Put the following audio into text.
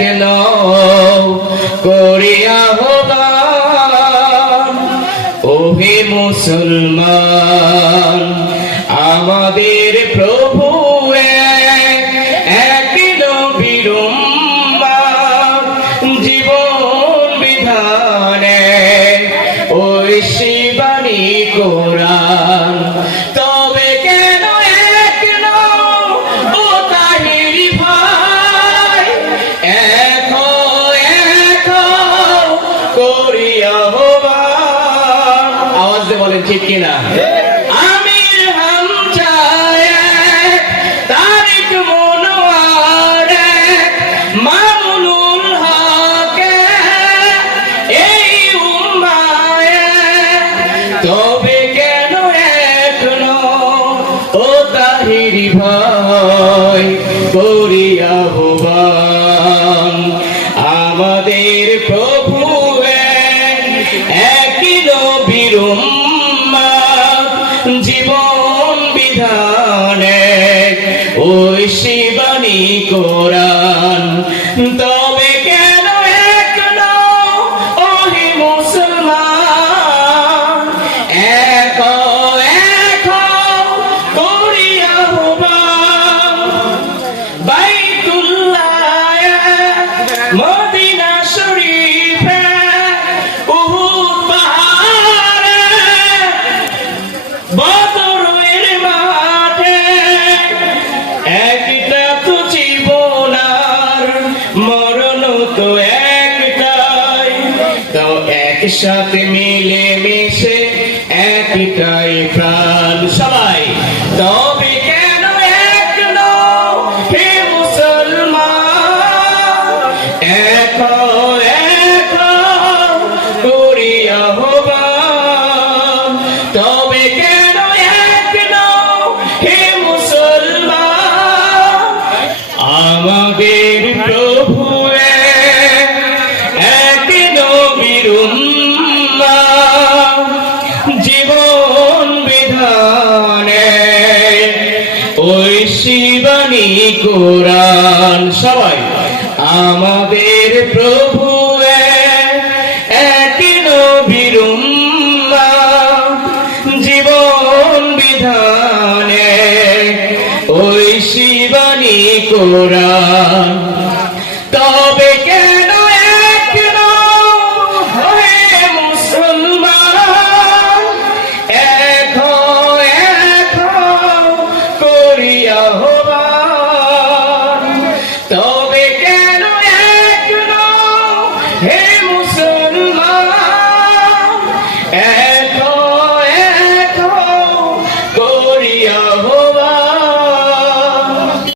কেন করিয়া হলাম। ওহে মুসলমান আমাদের প্রভু জীবন বিধানে ওই শিবানী কোরআন এখনও ও তাহির ভাই, করিয়া হোবান। আমাদের প্রভু একই নবীর জীবন বিধানে ওই শিবানী কোরআন তো তো একটাই তাও একসাথে মিলে মিশে একটাই প্রাণ সবাই। তো ওই শিবানী কোরআন সবাই। আমাদের প্রভু এক নবীর জীবন বিধানে। শিবানী কোরআন